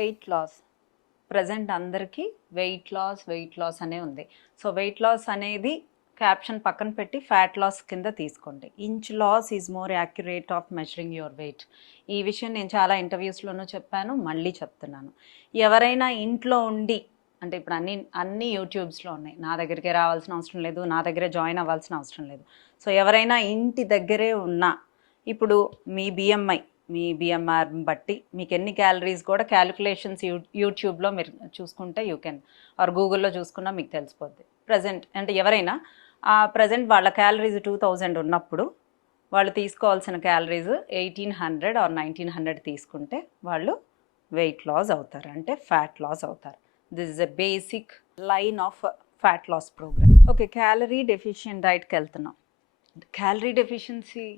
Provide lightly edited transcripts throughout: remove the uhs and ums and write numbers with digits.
Wait loss present అందరికీ weight loss అనే ఉంది. సో వెయిట్ లాస్ అనేది క్యాప్షన్ పక్కన పెట్టి ఫ్యాట్ లాస్ కింద తీసుకోండి. Inch loss is more accurate of measuring your weight. ఈ విషయం నేను చాలా ఇంటర్వ్యూస్లోనూ చెప్పాను, మళ్ళీ చెప్తున్నాను. ఎవరైనా ఇంట్లో ఉండి, అంటే ఇప్పుడు అన్ని యూట్యూబ్స్లో ఉన్నాయి, నా దగ్గరికి రావాల్సిన అవసరం లేదు, నా దగ్గరే జాయిన్ అవ్వాల్సిన అవసరం లేదు. సో ఎవరైనా ఇంటి దగ్గరే ఉన్నా, ఇప్పుడు మీ బిఎంఆర్ బట్టి మీకు ఎన్ని క్యాలరీస్ కూడా క్యాలిక్యులేషన్స్ యూట్యూబ్లో మీరు చూసుకుంటే యూ కెన్, ఆర్ గూగుల్లో చూసుకున్నా మీకు తెలిసిపోద్ది. ప్రజెంట్ అంటే ఎవరైనా ప్రజెంట్ వాళ్ళ క్యాలరీస్ 2000 ఉన్నప్పుడు వాళ్ళు తీసుకోవాల్సిన క్యాలరీస్ 1800 ఆర్ 1900 తీసుకుంటే వాళ్ళు వెయిట్ లాస్ అవుతారు, అంటే ఫ్యాట్ లాస్ అవుతారు. This is a basic line of fat loss programme. Okay, calorie deficient డైట్కి వెళ్తున్నాం. క్యాలరీ డెఫిషియన్సీ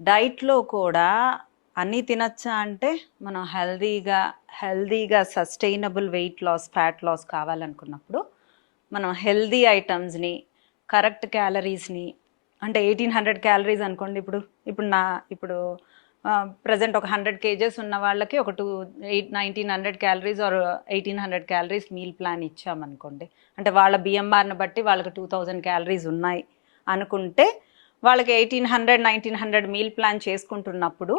డైట్లో కూడా అన్నీ తినచ్చా అంటే, మనం హెల్దీగా sustainable weight loss, fat loss కావాలనుకున్నప్పుడు మనం హెల్దీ ఐటమ్స్ని, కరెక్ట్ క్యాలరీస్ని, అంటే 1800 క్యాలరీస్ అనుకోండి. ఇప్పుడు ప్రజెంట్ ఒక 100 kgs ఉన్న వాళ్ళకి ఒక 1900 calories or 1800 calories meal plan ఇచ్చామనుకోండి. అంటే వాళ్ళ బిఎంఆర్ని బట్టి వాళ్ళకి 2000 క్యాలరీస్ ఉన్నాయి అనుకుంటే, వాళ్ళకి 1800 1900 మీల్ ప్లాన్ చేసుకుంటున్నప్పుడు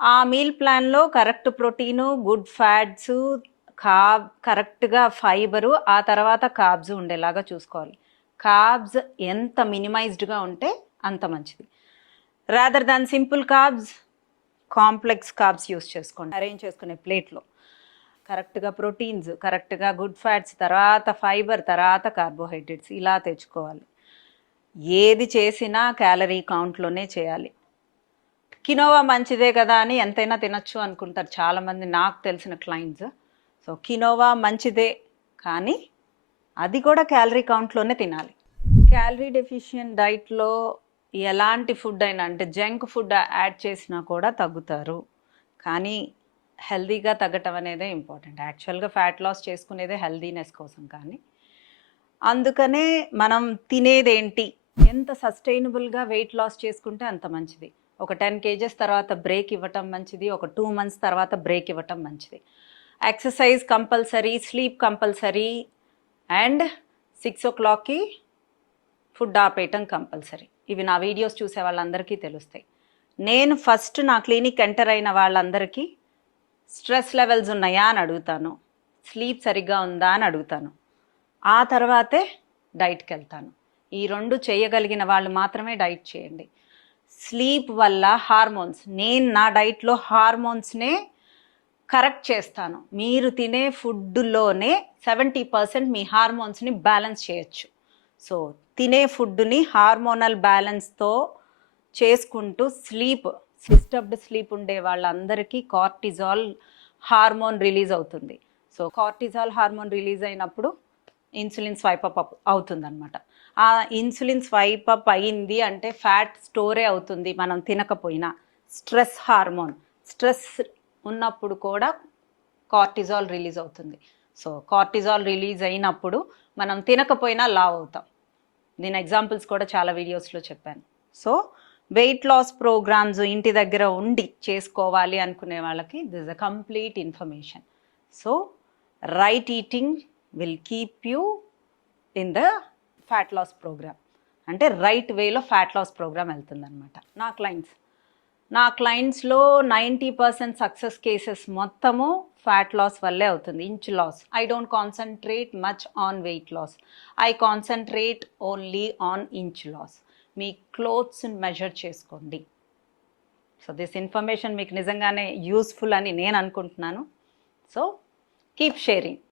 ఆ మీల్ ప్లాన్లో కరెక్ట్ ప్రోటీను, గుడ్ ఫ్యాట్స్, కరెక్ట్గా ఫైబరు, ఆ తర్వాత కార్బ్స్ ఉండేలాగా చూసుకోవాలి. కార్బ్స్ ఎంత మినిమైజ్డ్గా ఉంటే అంత మంచిది. Rather than simple carbs, complex carbs use చేసుకోండి. అరేంజ్ చేసుకునే ప్లేట్లో కరెక్ట్గా ప్రోటీన్స్, కరెక్ట్గా గుడ్ ఫ్యాట్స్, తర్వాత ఫైబర్, తర్వాత కార్బోహైడ్రేట్స్ ఇలా తెచ్చుకోవాలి. ఏది చేసినా క్యాలరీ కౌంట్లోనే చేయాలి. కినోవా మంచిదే కదా అని ఎంతైనా తినచ్చు అనుకుంటారు చాలామంది, నాకు తెలిసిన క్లయింట్స్. సో కినోవా మంచిదే, కానీ అది కూడా క్యాలరీ కౌంట్లోనే తినాలి. క్యాలరీ డెఫిషియెంట్ డైట్లో ఎలాంటి ఫుడ్ అయినా, అంటే జంక్ ఫుడ్ యాడ్ చేసినా కూడా తగ్గుతారు, కానీ హెల్దీగా తగ్గటం అనేదే ఇంపార్టెంట్. యాక్చువల్గా ఫ్యాట్ లాస్ చేసుకునేదే హెల్దీనెస్ కోసం, కానీ అందుకనే మనం తినేదేంటి, ఎంత సస్టైనబుల్గా వెయిట్ లాస్ చేసుకుంటే అంత మంచిది. ఒక 10 kgs తర్వాత బ్రేక్ ఇవ్వటం మంచిది, ఒక 2 months తర్వాత బ్రేక్ ఇవ్వటం మంచిది. Exercise compulsory, sleep compulsory, and 6 o'clockకి ఫుడ్ ఆపేయటం కంపల్సరీ. ఇవి నా వీడియోస్ చూసే వాళ్ళందరికీ తెలుస్తాయి. నేను ఫస్ట్ నా క్లినిక్ ఎంటర్ అయిన వాళ్ళందరికీ స్ట్రెస్ లెవెల్స్ ఉన్నాయా అని అడుగుతాను, స్లీప్ సరిగ్గా ఉందా అని అడుగుతాను, ఆ తర్వాతే డైట్కి వెళ్తాను. ఈ 2 చేయగలిగిన వాళ్ళు మాత్రమే డైట్ చేయండి. స్లీప్ వల్ల హార్మోన్స్, నేను నా డైట్లో హార్మోన్స్నే కరెక్ట్ చేస్తాను. మీరు తినే ఫుడ్లోనే 70% మీ హార్మోన్స్ని బ్యాలెన్స్ చేయొచ్చు. సో తినే ఫుడ్ని హార్మోనల్ బ్యాలెన్స్తో చేసుకుంటూ డిస్టర్బ్డ్ స్లీప్ ఉండే వాళ్ళందరికీ కార్టిజాల్ హార్మోన్ రిలీజ్ అవుతుంది. సో కార్టిజాల్ హార్మోన్ రిలీజ్ అయినప్పుడు ఇన్సులిన్ స్వైప్ అప్ అవుతుందన్నమాట. ఆ ఇన్సులిన్ స్వైప్ అప్ అయింది అంటే ఫ్యాట్ స్టోరే అవుతుంది మనం తినకపోయినా. స్ట్రెస్ హార్మోన్, స్ట్రెస్ ఉన్నప్పుడు కూడా కార్టిజాల్ రిలీజ్ అవుతుంది. సో కార్టిజాల్ రిలీజ్ అయినప్పుడు మనం తినకపోయినా లావ్ అవుతాం. దీని ఎగ్జాంపుల్స్ కూడా చాలా వీడియోస్లో చెప్పాను. సో వెయిట్ లాస్ ప్రోగ్రామ్స్ ఇంటి దగ్గర ఉండి చేసుకోవాలి అనుకునే వాళ్ళకి this is a complete information. So right eating will keep you in the fat loss programme, అంటే రైట్ వేలో ఫ్యాట్ లాస్ ప్రోగ్రామ్ వెళ్తుందన్నమాట. నా క్లయింట్స్లో 90% సక్సెస్ కేసెస్ మొత్తము ఫ్యాట్ లాస్ వల్లే అవుతుంది, inch loss. I don't concentrate much on weight loss, I concentrate only on inch loss. మీ క్లోత్స్ని మెజర్ చేసుకోండి. సో దిస్ ఇన్ఫర్మేషన్ మీకు నిజంగానే యూస్ఫుల్ అని నేను అనుకుంటున్నాను. So keep sharing.